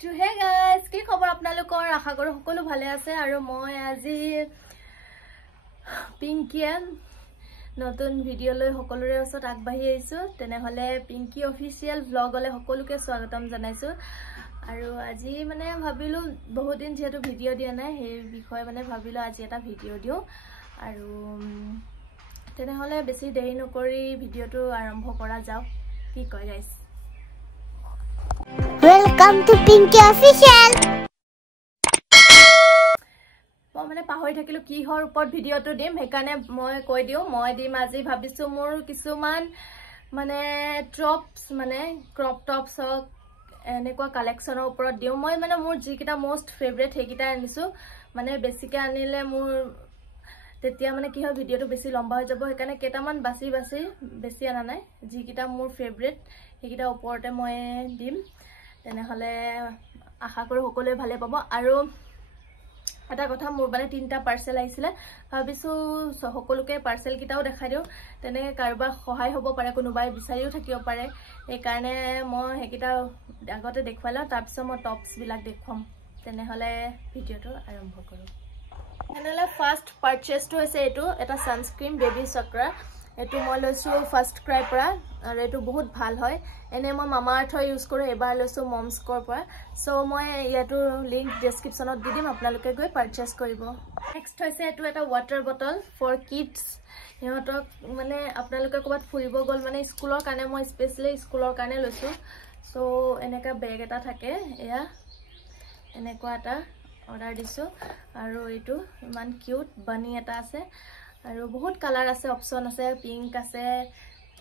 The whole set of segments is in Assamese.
To hey guys, কি খবৰ আপোনালোকৰ আশা কৰো সকলো ভালে আছে আৰু মই আজি পিংকিয়ে নতুন ভিডিও লৈ সকলোৰে ওচৰত আগবাঢ়ি আহিছো তেনে হলে পিংকি অফিচিয়েল ব্লগলে সকলোকে স্বাগতম জনাইছো আৰু আজি মানে ভাবিলো বহুত দিন যেহেতু ভিডিও দিয়া নাই সেই বিষয়ে মানে ভাবিলো আজি এটা ভিডিও দিও আৰু তেনে হলে বেছি দেৰি নকৰি ভিডিওটো আৰম্ভ কৰা যাওক কি কয় guys Welcome to Pinky Official. মই মানে পাহৰি থাকিলো কিহৰ ওপৰত ভিডিওটো দিম হেকাৰণে মই কৈ দিও মই দিম আজি ভাবিছো মোৰ কিছুমান মানে টপস মানে ক্ৰপ টপস এনেকুৱা কালেকচনৰ ওপৰত দিও মই মানে মোৰ যিকিটা মোস্ট ফেভাৰিট হেকিটা আনিছো মানে বেছিকে আনিলে মোৰ তেতিয়া মানে কি হয় ভিডিওটো বেছি লম্বা হৈ যাব হেকাৰণে কেটামান বাছি বেছি আনা নাই যিকিটা মোৰ ফেভাৰিট হেকিটা ওপৰতে মই দিম তেনে হলে আশা কৰো সকলোৱে ভালে পাব আৰু এটা কথা মোৰ মানে তিনটা পাৰ্সেল আহিছিলে ভাবিছো সকলোকে পাৰ্সেল কিটাও দেখাই দিও তেনে কাৰবা সহায় হ'ব পাৰে কোনোবাই বিচাৰিও থাকিব পাৰে এই কাৰণে মই হেকিটা আগতে দেখুৱালা তাৰ পিছত মই টপস বিলাক দেখুৱাম তেনে হলে ভিডিওটো আৰম্ভ কৰো এনেলে ফাৰ্স্ট পাৰচেজটো হৈছে এটো এটা সানস্ক্ৰীন বেবী চক্ৰা এটো মই লৈছো ফাৰ্স্ট ক্ৰাই পৰা আৰু এটো বহুত ভাল হয় এনে মই মামা আৰ্থ ইউজ কৰো এবাৰ লৈছো মমস কৰ পৰা সো মই ইয়াটো লিংক ডেসক্ৰিপচনত দি দিম আপোনালোকে গৈ পাৰচেজ কৰিব নেক্সট হৈছে এটো এটা ওয়াটাৰ বটল ফৰ কিডস ইহঁতক মানে আপোনালোকে ক'বাত ফুৰিব গল মানে স্কুলৰ কাৰণে মই স্পেশালি স্কুলৰ কাৰণে লৈছো সো এনেকা বেগ এটা থাকে এয়া এনেকুৱা এটা অৰ্ডাৰ দিছো আৰু এটো ইমান কিউট বানি এটা আছে আৰু বহুত কালাৰ আছে অপচন আছে পিংক আছে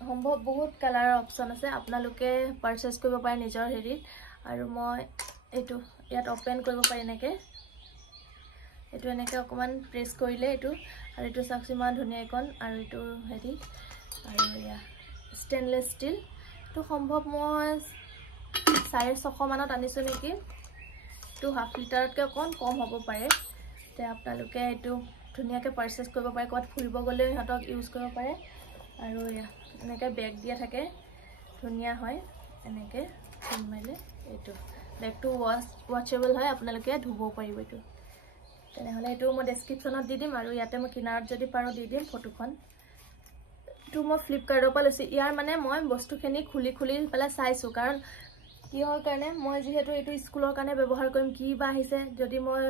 সম্ভৱ বহুত কালাৰৰ অপচন আছে আপোনালোকে পাৰচেজ কৰিব পাৰে নিজৰ হেৰিত আৰু মই এটো ইয়াত ওপেন কৰিব পাৰি নেকে এটো এনেকে অকমান প্ৰেছ কৰিলে এটো আৰু এটো সাকসিমা ধুনিয়া একন আৰু এটো হেৰি আৰু ইয়া ষ্টেনলেছ ষ্টিল তো সম্ভৱ মই 650 মানত আনিছো নেকি তো হাফ লিটাৰতকে অকন কম হ'ব পাৰে তে আপোনালোকে এটো ধুনিয়াকে পাৰচেজ কৰিব পাৰে ক'ত ফুৰিব গলে হতক ইউজ কৰিব পাৰে আৰু ইয়া এনেকে বেগ দিয়া থাকে ধুনিয়া হয় এনেকে মাইলে এটো বেগটো ওয়াচেবল হয় আপোনালোকে ধুব পাৰিব এটো তেনে হলে এটো মই ডেসক্ৰিপচনত দি দিম আৰু ইয়াতে মই কিনাৰত যদি পাৰো দি দিম ফটোখন তো মই ফ্লিপকাৰ্টৰ পৰা লৈছি ইয়াৰ মানে মই বস্তুখিনি খুলি পেলা চাইছো কাৰণ কিহৰ কাৰণে মই যেহেতু এটো স্কুলৰ কাৰণে ব্যৱহাৰ কৰিম কি বা আহিছে যদি মই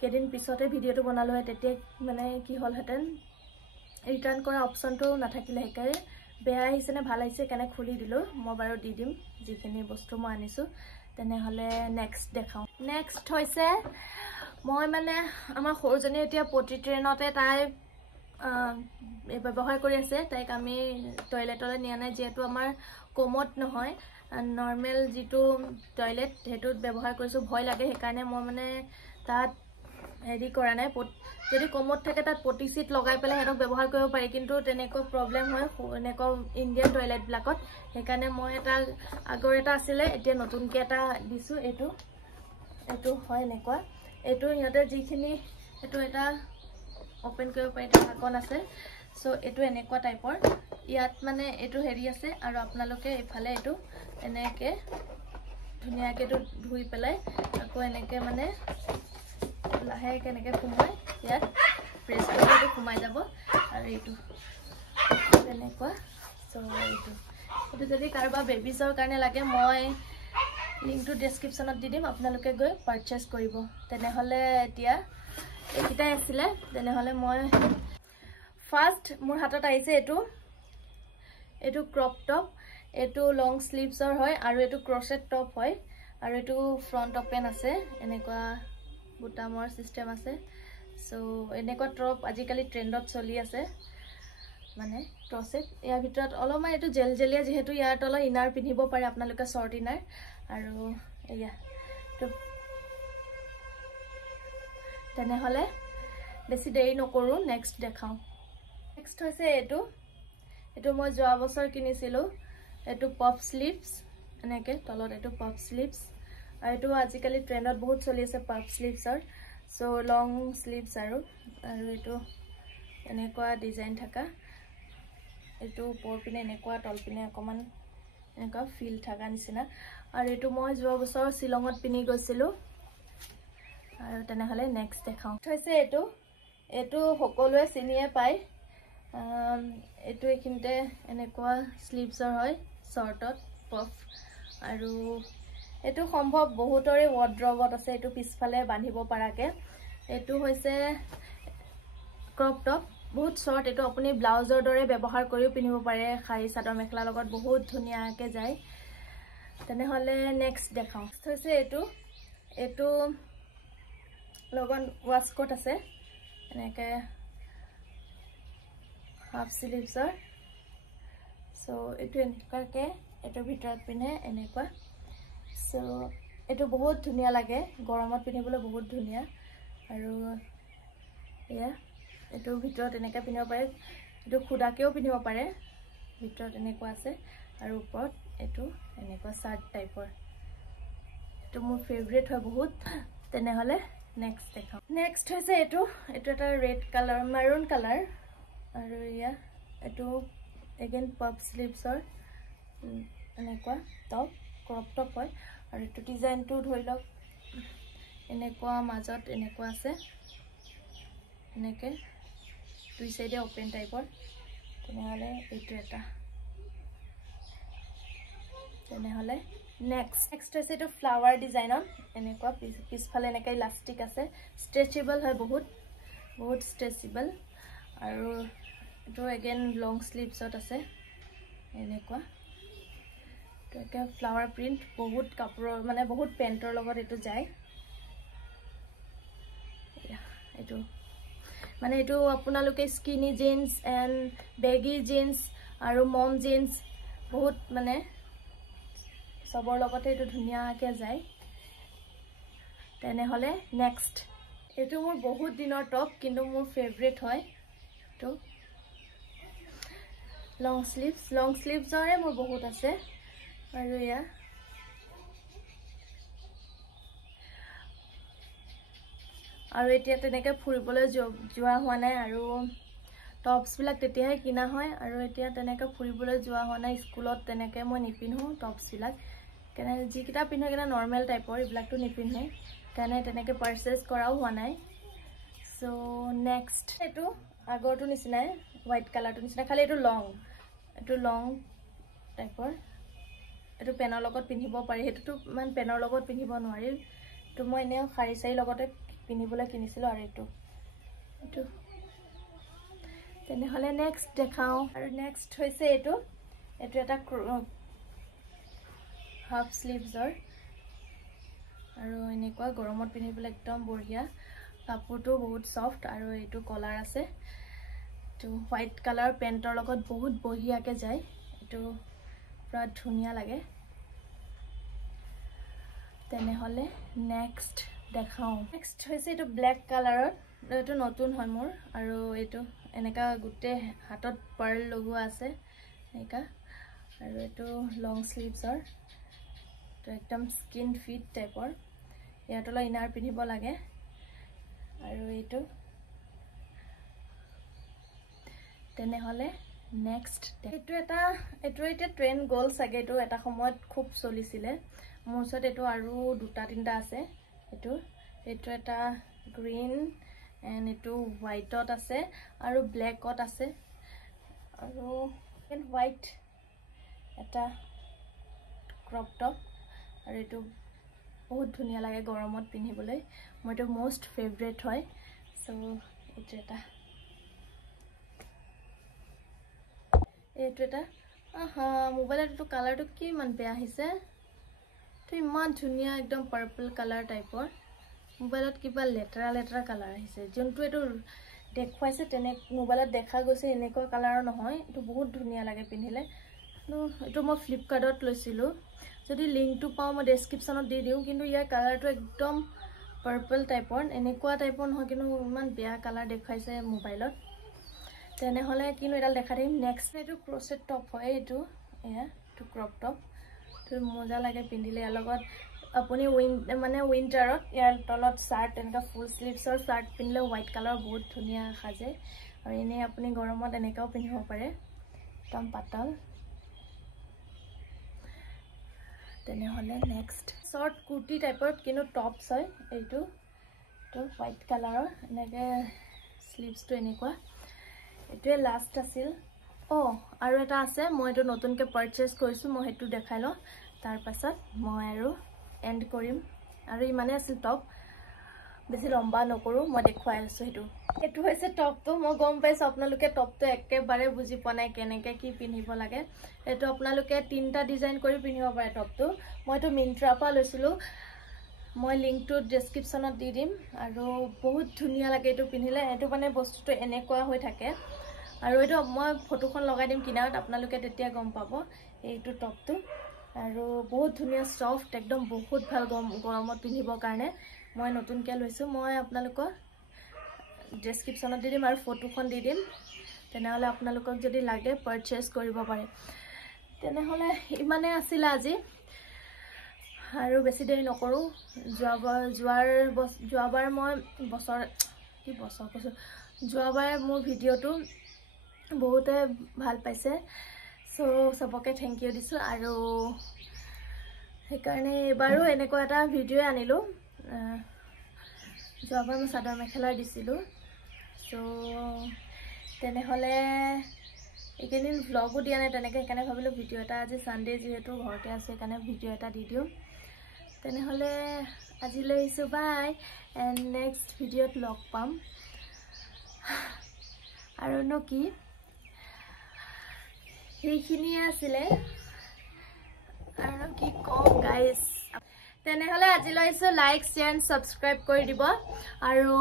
কেদিন পিছতে ভিডিওটো বনালো হয় তেতিয়া মানে কি হল হেতেন ৰিটাৰ্ণ কৰা অপচনটো নাথাকিলে হেকাৰে বেয়া আহিছে নে ভাল আহিছে কেনে খুলি দিলো মই বাৰু দি দিম যিখিনি বস্তু মই আনিছো তেনে হলে নেক্সট দেখাও নেক্সট হৈছে মই মানে আমাৰ সৰুজনী এতিয়া পটি ট্ৰেইনতে তাই ব্যৱহাৰ কৰি আছে তাইক আমি টয়লেটলৈ নিয়া নাই যেহেতু আমাৰ কোমত নহয় নৰ্মেল যেটো টয়লেট হেতুত ব্যৱহাৰ কৰিছো ভয় লাগে হেকাৰণে মই মানে তাত হেৰি কৰা নাই যদি কোমত থাকে তাত পটি সিট লগাই পেলাই হেতক ব্যৱহাৰ কৰিব পাৰি কিন্তু তেনেকো প্ৰবলেম হয় এনেকো ইন্ডিয়ান টয়লেট ব্লাকত হেকাৰণে মই এটা আগৰ এটা আছিল এতিয়া নতুনকে এটা দিছো এটো হয় এনেকুৱা এটো ইহতে যিখিনি এটো এটা ওপেন কৰিব পাৰি এটা ঢাকন আছে সো এটো এনেকুৱা টাইপৰ ইয়াত মানে এটো হেৰি আছে আৰু আপোনালোকে ইফালে এটো এনেকে ধুনিয়াকে এটো ধুই পেলাই আকৌ এনেকে মানে লাহে কেনেকে ঘুমাই ইয়াত প্ৰেছ কৰিলে ঘুমাই যাব আৰু এটো এনেকুৱা সো এটো যদি কাৰোবা বেবিজৰ কাৰণে লাগে মই লিংকটো ডেসক্ৰিপচনত দি দিম আপোনালোকে গৈ পাৰচেজ কৰিব তেনে হলে এতিয়া একিটাই আছিল তেনে হলে মই ফাৰ্স্ট মোৰ হাতত আহিছে এটো ক্ৰপ টপ এটো লং স্লিভছৰ হয় আৰু এটো ক্ৰসেট টপ হয় আৰু এটো ফ্ৰন্ট ওপেন আছে এনেকুৱা বুটামৰ সিস্টেম আছে সো এনেকুৱা টপ আজিকালি ট্ৰেন্ডত চলি আছে মানে ক্ৰসেট ইয়াৰ ভিতৰত অলপমান এটো জেলজেলিয়া যেহেতু ইয়াৰ তল ইনাৰ পিন্ধিব পাৰে আপোনালোকে শৰ্ট ইনাৰ আৰু এয়া তো তেনে হলে বেছি দেৰি নকৰো নেক্সট দেখাও নেক্সট হৈছে এটো মই যোৱা বছৰ কিনিছিলো এটো পপ স্লিভছ এনেকে তলত এটো পপ স্লিভছ আৰু এটো আজিকালি ট্ৰেন্ডত বহুত চলি আছে পপ স্লিভছৰ সো লং স্লিভছ আৰু এটো এনেকুৱা ডিজাইন থাকা এটো ওপৰ পিনে এনেকুৱা তল পিনে অকমান এনেকুৱা ফিল থাকা নিচিনা আৰু এইটো মই যোৱা বছৰ শিলঙত পিন্ধি গৈছিলো আৰু তেনেহলে নেক্সট দেখাও হৈছে এইটো সকলোৱে চিনিয়ে পায় এইটো এখিনতে এনেকুৱা স্লিভছৰ হয় শৰ্টত পফ আৰু এইটো সম্ভৱ বহুতৰে ৱাৰ্ড্ৰবত আছে এইটো পিছফালে বান্ধিব পাৰাকে এইটো হৈছে ক্ৰপ টপ বহুত শৰ্ট এইটো আপুনি ব্লাউজৰ দৰে ব্যৱহাৰ কৰিও পিন্ধিব পাৰে শাৰী চাদৰ মেখেলাৰ লগত বহুত ধুনীয়াকৈ যায় তেনেহলে নেক্সট দেখাও হৈছে এইটো লগত ৱাস্কট আছে এনেকে হাফ স্লিভছৰ সো এইটো এনেকুৱাকে এটোৰ ভিতৰত পিনে এনেকুৱা সো এইটো বহুত ধুনীয়া লাগে গৰমত পিন্ধিবলৈ বহুত ধুনীয়া আৰু এয়া এইটোৰ ভিতৰত এনেকৈ পিন্ধিব পাৰে এইটো খুদাকেও পিন্ধিব পাৰে ভিতৰত এনেকুৱা আছে আৰু ওপৰত এইটো এনেকুৱা শাৰ্ট টাইপৰ এইটো মোৰ ফেভৰেট হয় বহুত তেনেহলে নেক্সট দেখাম নেক্সট হৈছে এইটো এটা ৰেড কালাৰ মাৰুন কালাৰ আৰু ইয়া এইটো এগেইন পপ স্লিভছৰ এনেকুৱা টপ ক্ৰপ টপ হয় আৰু এইটো ডিজাইনটো ধৰি লওক এনেকুৱা মাজত এনেকুৱা আছে এনেকৈ দুই সাইডে ওপেন টাইপৰ তেনেহলে এইটো এটা তেনেহলে নেক্সট হৈছে এইটো ফ্লাৱাৰ ডিজাইনত এনেকুৱা পিছফালে এনেকৈ ইলাষ্টিক আছে ষ্ট্ৰেচেবল হয় বহুত ষ্ট্ৰেচেবল আৰু এইটো এগেইন লং স্লিভছত আছে এনেকুৱা একে ফ্লাৱাৰ প্ৰিন্ট বহুত কাপোৰৰ মানে বহুত পেন্টৰ লগত এইটো যায় এইটো মানে এইটো আপোনালোকে skinny jeans and baggy jeans আৰু মম জিন্স বহুত মানে সবৰ লগতে এইটো ধুনীয়াকৈ যায় তেনেহলে নেক্সট এইটো মোৰ বহুত দিনৰ টপ কিন্তু মোৰ ফেভৰেট হয় এইটো লং স্লিভছৰে মোৰ বহুত আছে আৰু ইয়া আৰু এতিয়া তেনেকৈ ফুৰিবলৈ যোৱা হোৱা নাই আৰু টপছবিলাক তেতিয়াহে কিনা হয় আৰু এতিয়া তেনেকৈ ফুৰিবলৈ যোৱা হোৱা নাই স্কুলত তেনেকৈ মই নিপিন্ধো টপছবিলাক কেনে যিকেইটা পিন্ধো কেনে নৰ্মেল টাইপৰ এইবিলাকতো নিপিন্ধে কাৰণে তেনেকৈ পাৰ্চেছ কৰাও হোৱা নাই সো নেক্সট এইটো আগৰটো নিচিনাই হোৱাইট কালাৰটো নিচিনা খালি এইটো লং টাইপৰ এইটো পেনৰ লগত পিন্ধিব পাৰি সেইটোতো ইমান পেনৰ লগত পিন্ধিব নোৱাৰি এইটো মই এনেও শাৰী চাৰী লগতে পিন্ধিবলৈ কিনিছিলোঁ আৰু এইটো তেনেহলে নেক্সট দেখাও আৰু নেক্সট হৈছে এইটো এটা হাফ স্লিভছৰ আৰু এনেকুৱা গৰমত পিন্ধিবলৈ একদম বঢ়িয়া কাপোৰটো বহুত সফট আৰু এইটো কলাৰ আছে এইটো হোৱাইট কালাৰ পেন্টৰ লগত বহুত বঢ়িয়াকৈ যায় এইটো পুৰা ধুনীয়া লাগে তেনেহলে নেক্সট দেখাও নেক্সট হৈছে এইটো ব্লেক কালাৰত এইটো নতুন হয় মোৰ আৰু এইটো এনেকা গোটেই হাতত পাৰ্ল লগোৱা আছে এনেকা আৰু এইটো লং স্লিভছৰ তো একদম স্কিন ফিট টাইপৰ ইয়াত অলপ ইনাৰ পিন্ধিব লাগে আৰু এইটো তেনেহলে নেক্সট এইটো এতিয়া ট্ৰেন্ড গ'ল চাগে এইটো এটা সময়ত খুব চলিছিলে মোৰ ওচৰত এইটো আৰু দুটা তিনিটা আছে এইটো এটা গ্ৰীণ এণ্ড এইটো হোৱাইটত আছে আৰু ব্লেকত আছে আৰু হোৱাইট এটা ক্ৰপ টপ আৰু এইটো বহুত ধুনীয়া লাগে গৰমত পিন্ধিবলৈ মোৰ এইটো মোষ্ট ফেভৰেট হয় সো এইটো এটা মোবাইলত এইটো কালাৰটো কি ইমান বেয়া আহিছে তো ইমান ধুনীয়া একদম পাৰ্পল কালাৰ টাইপৰ মোবাইলত কিবা লেতেৰা কালাৰ আহিছে যোনটো এইটো দেখুৱাইছে তেনে মোবাইলত দেখা গৈছে এনেকুৱা কালাৰৰ নহয় এইটো বহুত ধুনীয়া লাগে পিন্ধিলে এইটো মই ফ্লিপকাৰ্টত লৈছিলোঁ যদি লিংকটো পাওঁ মই ডেছক্ৰিপশ্যনত দি দিওঁ কিন্তু ইয়াৰ কালাৰটো একদম পাৰ্পল টাইপৰ এনেকুৱা টাইপৰ নহয় কিন্তু ইমান বেয়া কালাৰ দেখুৱাইছে মোবাইলত তেনেহলে কিনো এডাল দেখা দিম নেক্সট এইটো ক্ৰচেট টপ হয় এইটো ক্ৰপ টপ তো মজা লাগে পিন্ধিলে ইয়াৰ লগত আপুনি উইন্টাৰত ইয়াৰ তলত শাৰ্ট এনেকা ফুল স্লিভছৰ শাৰ্ট পিন্ধিলে হোৱাইট কালাৰ বহুত ধুনীয়া সাজে আৰু এনে আপুনি গৰমত এনেকাও পিন্ধিব পাৰে একদম পাতল তেনেহ'লে নেক্সট শৰ্ট কুৰ্তি টাইপৰ কিন্তু টপছ হয় এইটো হোৱাইট কালাৰৰ এনেকৈ স্লিভছটো এনেকুৱা এইটোৱে লাষ্ট আছিল আৰু এটা আছে মই এইটো নতুনকৈ পাৰ্চেছ কৰিছোঁ মই সেইটো দেখাই লওঁ তাৰপাছত মই আৰু এণ্ড কৰিম আৰু ইমানেই আছিল টপ বেছি লম্বা নকৰোঁ মই দেখুৱাই আছোঁ এইটো হৈছে টপটো মই গম পাইছোঁ আপোনালোকে টপটো একেবাৰে বুজি পোৱা নাই কেনেকৈ কি পিন্ধিব লাগে এইটো আপোনালোকে 3টা ডিজাইন কৰি পিন্ধিব পাৰে টপটো মইতো মিন্ত্ৰাৰ পৰা লৈছিলোঁ মই লিংকটো ডেছক্ৰিপশ্যনত দি দিম আৰু বহুত ধুনীয়া লাগে এইটো পিন্ধিলে এইটো মানে বস্তুটো এনেকুৱা হৈ থাকে আৰু এইটো মই ফটোখন লগাই দিম কিনাৰত আপোনালোকে তেতিয়া গম পাব এইটো টপটো আৰু বহুত ধুনীয়া সফট একদম বহুত ভাল গৰমত পিন্ধিবৰ কাৰণে মই নতুনকৈ লৈছোঁ মই আপোনালোকক ডেছক্ৰিপশ্যনত দি দিম আৰু ফটোখন দি দিম তেনেহ'লে আপোনালোকক যদি লাগে পাৰ্চেছ কৰিব পাৰে তেনেহ'লে ইমানেই আছিলে আজি আৰু বেছি দেৰি নকৰোঁ যোৱাবাৰ মই যোৱাবাৰ মোৰ ভিডিঅ'টো বহুতে ভাল পাইছে সবকে থেংক ইউ দিছোঁ আৰু সেইকাৰণে এইবাৰো এনেকুৱা এটা ভিডিঅ'ই আনিলোঁ যোৱাবাৰ মই চাদৰ মেখেলা দিছিলোঁ তেনেহ'লে এইকেইদিন ভ্লগো দিয়া নাই তেনেকৈ সেইকাৰণে ভাবিলোঁ ভিডিঅ' এটা আজি ছানডে যিহেতু ঘৰতে আছে সেইকাৰণে ভিডিঅ' এটা দি দিওঁ তেনেহ'লে আজিলৈ আহিছোঁ বাই এণ্ড নেক্সট ভিডিঅ'ত লগ পাম আৰুনো কি সেইখিনিয়ে আছিলে আৰু কি কম গাইজ তেনেহ'লে আজিলৈ আহিছোঁ লাইক শ্বেয়াৰ এণ্ড ছাবস্ক্ৰাইব কৰি দিব আৰু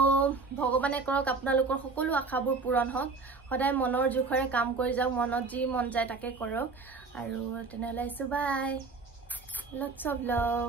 ভগৱানে কৰক আপোনালোকৰ সকলো আশাবোৰ পূৰণ হওক সদায় মনৰ জোখৰে কাম কৰি যাওক মনত যি মন যায় তাকে কৰক আৰু তেনেহ'লে আহিছোঁ বাই লটছ অফ লাভ